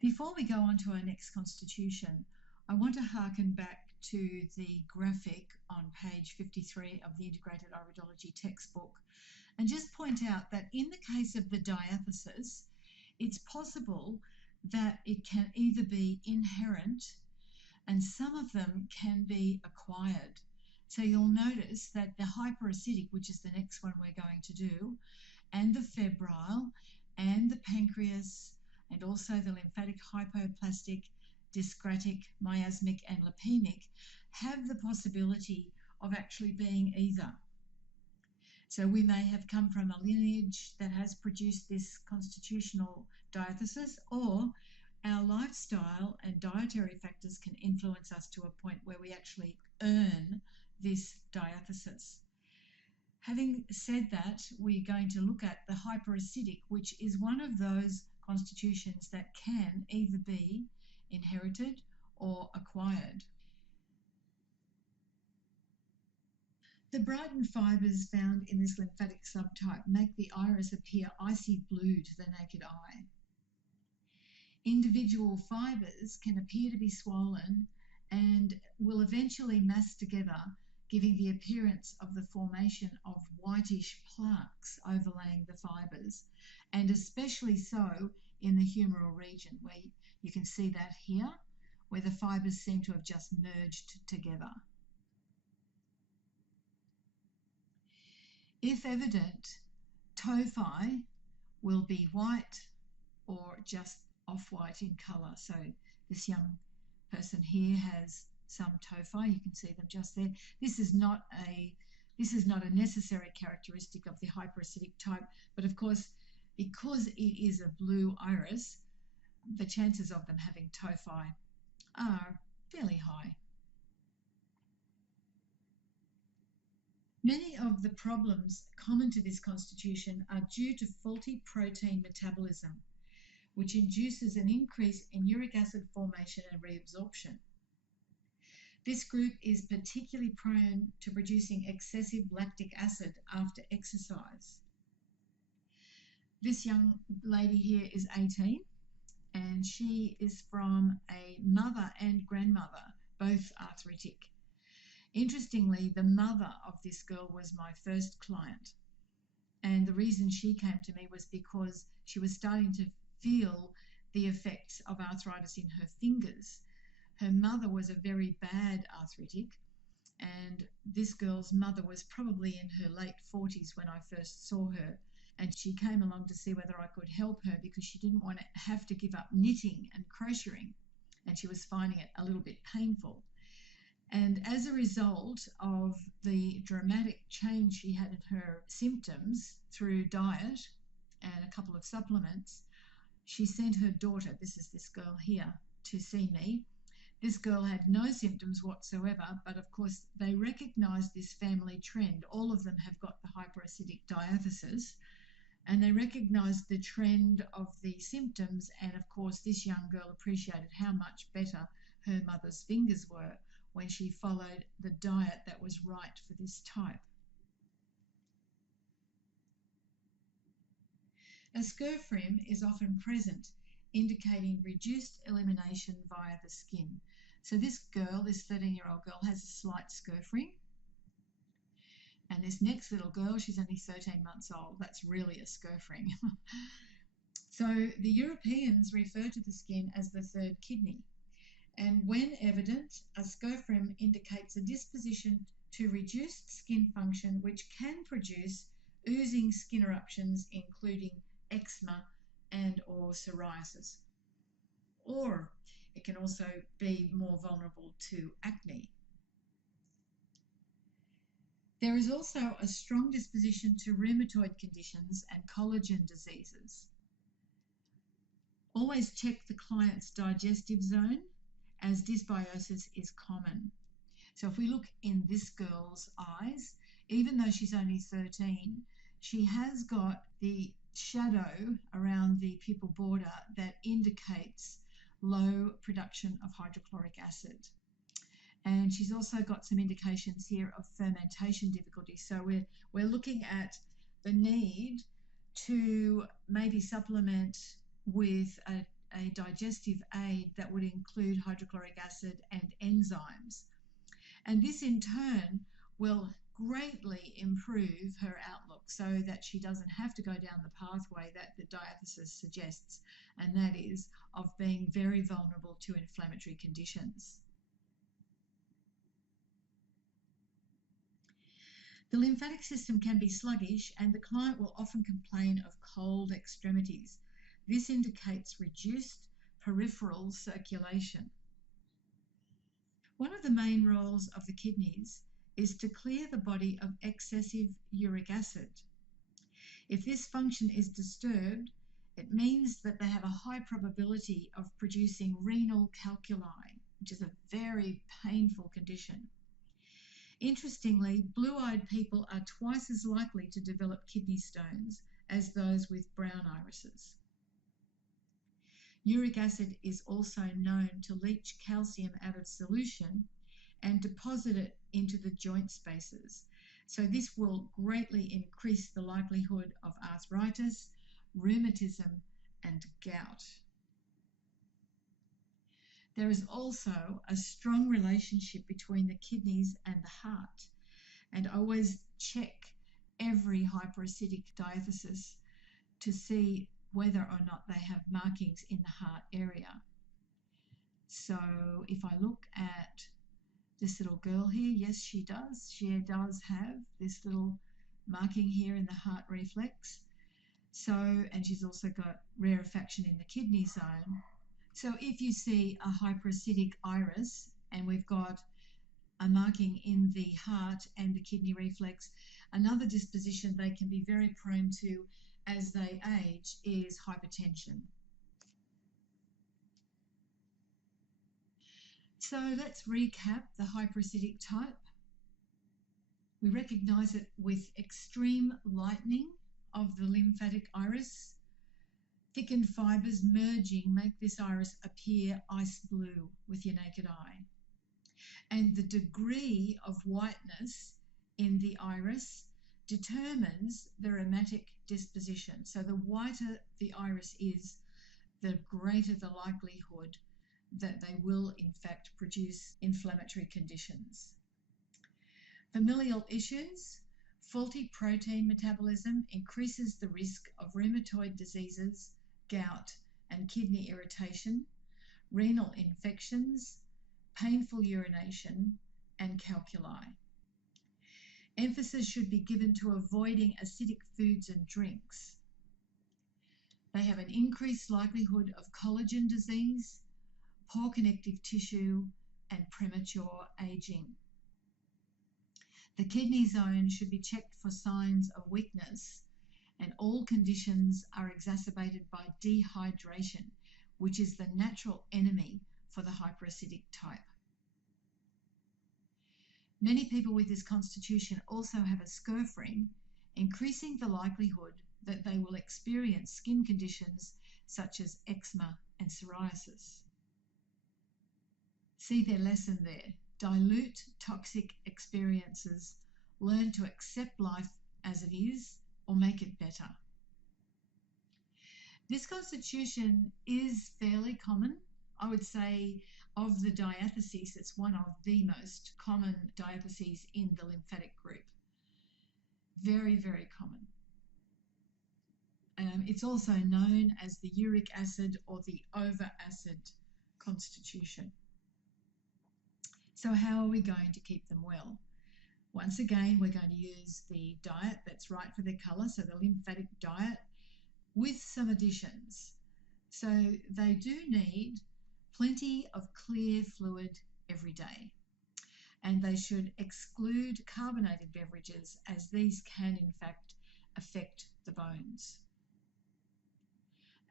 Before we go on to our next constitution, I want to harken back to the graphic on page 53 of the Integrated Iridology textbook and just point out that in the case of the diathesis, it's possible that it can either be inherent and some of them can be acquired. So you'll notice that the hyperacidic, which is the next one we're going to do, and the febrile and the pancreas and also the lymphatic hypoplastic, dyscratic, miasmic and lipemic have the possibility of actually being either. So we may have come from a lineage that has produced this constitutional diathesis, or our lifestyle and dietary factors can influence us to a point where we actually earn this diathesis. Having said that, we're going to look at the hyperacidic, which is one of those constitutions that can either be inherited or acquired. The brightened fibres found in this lymphatic subtype make the iris appear icy blue to the naked eye. Individual fibres can appear to be swollen and will eventually mass together, giving the appearance of the formation of whitish plaques overlaying the fibres, and especially so in the humeral region, where you can see that here, where the fibres seem to have just merged together. If evident, tophi will be white or just off-white in colour. So this young person here has some tophi. You can see them just there. This is not a necessary characteristic of the hyperacidic type, but of course, because it is a blue iris, the chances of them having tophi are fairly high. Many of the problems common to this constitution are due to faulty protein metabolism, which induces an increase in uric acid formation and reabsorption. This group is particularly prone to producing excessive lactic acid after exercise. This young lady here is 18 and she is from a mother and grandmother, both arthritic. Interestingly, the mother of this girl was my first client, and the reason she came to me was because she was starting to feel the effects of arthritis in her fingers. Her mother was a very bad arthritic, and this girl's mother was probably in her late 40s when I first saw her, and she came along to see whether I could help her because she didn't want to have to give up knitting and crocheting, and she was finding it a little bit painful. And as a result of the dramatic change she had in her symptoms through diet and a couple of supplements, she sent her daughter, this is this girl here, to see me. This girl had no symptoms whatsoever, but of course they recognised this family trend. All of them have got the hyperacidic diathesis, and they recognised the trend of the symptoms, and of course this young girl appreciated how much better her mother's fingers were when she followed the diet that was right for this type. A scurfrim is often present, indicating reduced elimination via the skin. So this girl, this 13-year-old girl, has a slight scurfrim. And this next little girl, she's only 13 months old. That's really a scurfrim. So the Europeans refer to the skin as the third kidney. And when evident, a scurfrim indicates a disposition to reduced skin function, which can produce oozing skin eruptions, including eczema and or psoriasis. Or it can also be more vulnerable to acne. There is also a strong disposition to rheumatoid conditions and collagen diseases. Always check the client's digestive zone, as dysbiosis is common. So if we look in this girl's eyes, even though she's only 13, she has got the shadow around the pupil border that indicates low production of hydrochloric acid. And she's also got some indications here of fermentation difficulty. So we're looking at the need to maybe supplement with a digestive aid that would include hydrochloric acid and enzymes. And this in turn will greatly improve her outlook so that she doesn't have to go down the pathway that the diathesis suggests, and that is of being very vulnerable to inflammatory conditions. The lymphatic system can be sluggish, and the client will often complain of cold extremities. This indicates reduced peripheral circulation. One of the main roles of the kidneys is to clear the body of excessive uric acid. If this function is disturbed, it means that they have a high probability of producing renal calculi, which is a very painful condition. Interestingly, blue-eyed people are twice as likely to develop kidney stones as those with brown irises. Uric acid is also known to leach calcium out of solution and deposit it into the joint spaces. So this will greatly increase the likelihood of arthritis, rheumatism, and gout. There is also a strong relationship between the kidneys and the heart, and always check every hyperacidic diathesis to see whether or not they have markings in the heart area. So if I look at this little girl here, yes, she does. She does have this little marking here in the heart reflex. So, and she's also got rarefaction in the kidney zone. So if you see a hyperacidic iris and we've got a marking in the heart and the kidney reflex, another disposition they can be very prone to as they age is hypertension. So let's recap the hyperacidic type. We recognise it with extreme lightening of the lymphatic iris. Thickened fibres merging make this iris appear ice blue with your naked eye. And the degree of whiteness in the iris determines the rheumatic disposition. So the whiter the iris is, the greater the likelihood that they will in fact produce inflammatory conditions. Familial issues. Faulty protein metabolism increases the risk of rheumatoid diseases, gout and kidney irritation, renal infections, painful urination and calculi. Emphasis should be given to avoiding acidic foods and drinks. They have an increased likelihood of collagen disease, poor connective tissue and premature aging. The kidney zone should be checked for signs of weakness, and all conditions are exacerbated by dehydration, which is the natural enemy for the hyperacidic type. Many people with this constitution also have a scurf ring, increasing the likelihood that they will experience skin conditions such as eczema and psoriasis. See their lesson there. Dilute toxic experiences. Learn to accept life as it is or make it better. This constitution is fairly common. I would say of the diatheses, it's one of the most common diatheses in the lymphatic group. Very, very common. It's also known as the uric acid or the over-acid constitution. So how are we going to keep them well? Once again, we're going to use the diet that's right for their colour, so the lymphatic diet, with some additions. So they do need plenty of clear fluid every day, and they should exclude carbonated beverages, as these can in fact affect the bones.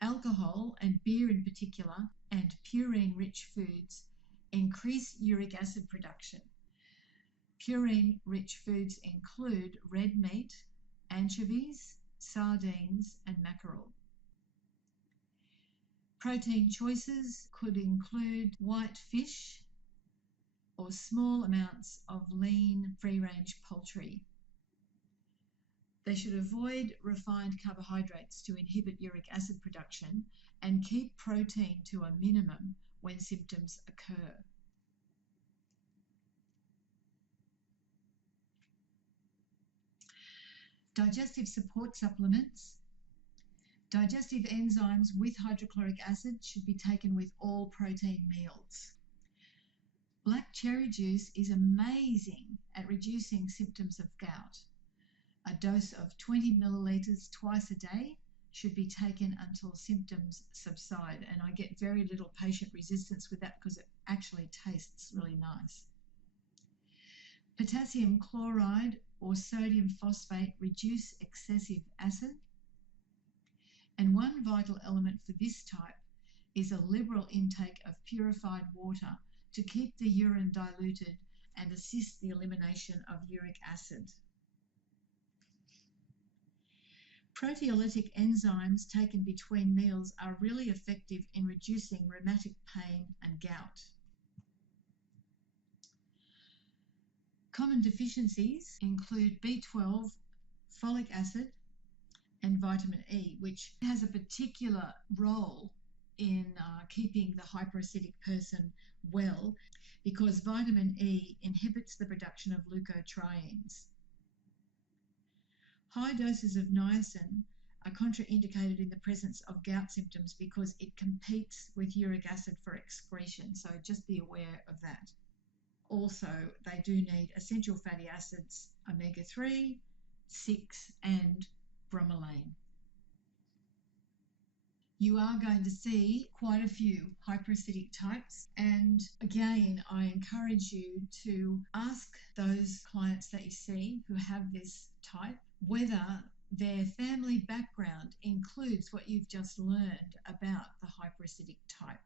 Alcohol, and beer in particular, and purine-rich foods increase uric acid production. Purine-rich foods include red meat, anchovies, sardines, and mackerel. Protein choices could include white fish or small amounts of lean, free-range poultry. They should avoid refined carbohydrates to inhibit uric acid production, and keep protein to a minimum when symptoms occur. Digestive support supplements. Digestive enzymes with hydrochloric acid should be taken with all protein meals. Black cherry juice is amazing at reducing symptoms of gout. A dose of 20 millilitres twice a day should be taken until symptoms subside, and I get very little patient resistance with that because it actually tastes really nice. Potassium chloride or sodium phosphate reduce excessive acid. And one vital element for this type is a liberal intake of purified water to keep the urine diluted and assist the elimination of uric acid. Proteolytic enzymes taken between meals are really effective in reducing rheumatic pain and gout. Common deficiencies include B12, folic acid, and vitamin E, which has a particular role in keeping the hyperacidic person well, because vitamin E inhibits the production of leukotrienes. High doses of niacin are contraindicated in the presence of gout symptoms because it competes with uric acid for excretion, so just be aware of that. Also, they do need essential fatty acids, omega-3, 6, and bromelain. You are going to see quite a few hyperacidic types, and again, I encourage you to ask those clients that you see who have this type whether their family background includes what you've just learned about the hyperacidic type.